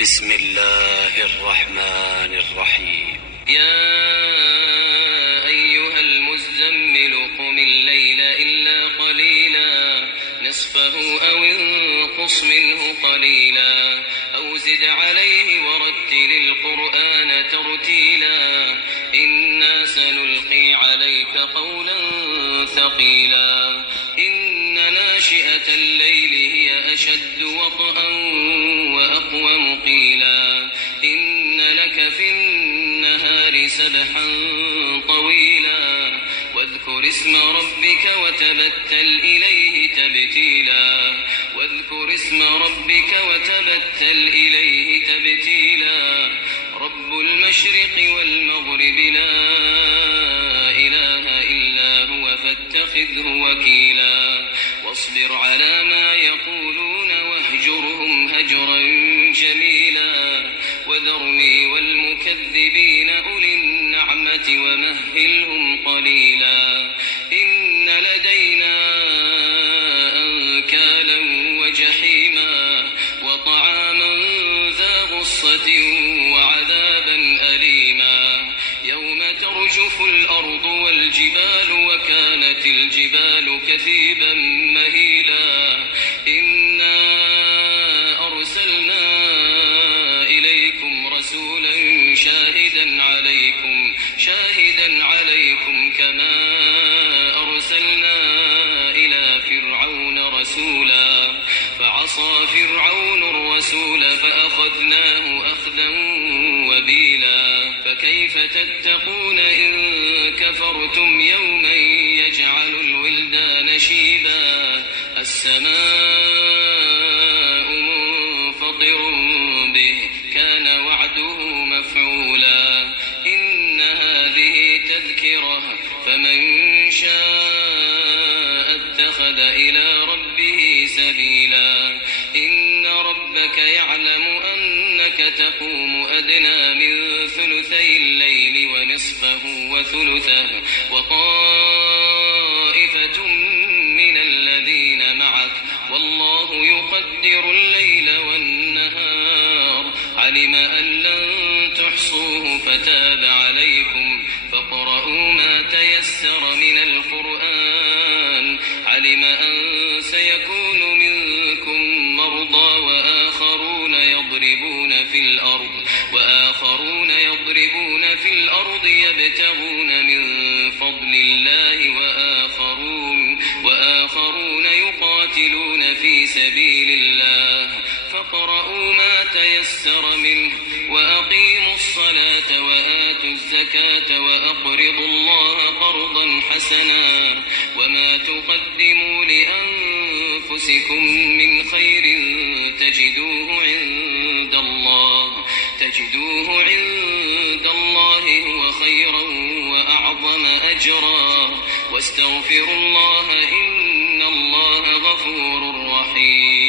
بسم الله الرحمن الرحيم. يا أيها المزمل قم الليل إلا قليلا نصفه أو انقص منه قليلا أو زد عليه ورتل القرآن ترتيلا إنا سنلقي عليك قولا ثقيلا إن ناشئة الليل هي أشد وطئا وأقوم قيلا إن لك في النهار سبحا طويلا واذكر اسم ربك وتبتل إليه تبتيلا رب المشرق والمغرب لا إله إلا هو فاتخذه وكيلا واصبر على ما يقولون واهجرهم هجرا جميلا وذرني والمكذبين أولي النعمة ومهلهم قليلا إن لدينا أنكالا وجحيما وطعاما ذا غصة وعذابا أليما يوم ترجف الأرض والجبال وكانت الجبال كثيبا مهيلا إنا أرسلنا إليكم رسولا شاهدا عليكم كما أرسلنا إلى فرعون رسولا فعصى فرعون الرسول فأخذناه أخذا وبيلا فكيف تتقون إن كفرتم يوما يجعل الولدان شيبا السماء منفطر به كان وعده مفعولا إن هذه تذكرة فمن شاء اتخذ إلى ربه سبيلا إن ربك يعلم أنك تقوم أدنى من ثلثي الليل ونصفه وثلثه وطائفة من الذين معك والله يقدر الليل والنهار علم أن لن تحصوه فتاب عليكم فاقرؤوا ما تيسر من القرآن علم أن سيكون منكم مرضى وآخرون يضربون في الأرض يبتغون من فضل الله وآخرون يقاتلون في سبيل الله فاقرؤوا ما تيسر منه وأقيموا الصلاة وآتوا الزكاة وأقرضوا الله قرضا حسنا وما تقدموا لأنفسكم من خير تجدوه عند الله هو خيرا وأعظم أجرا واستغفروا الله إن الله غفور رحيم.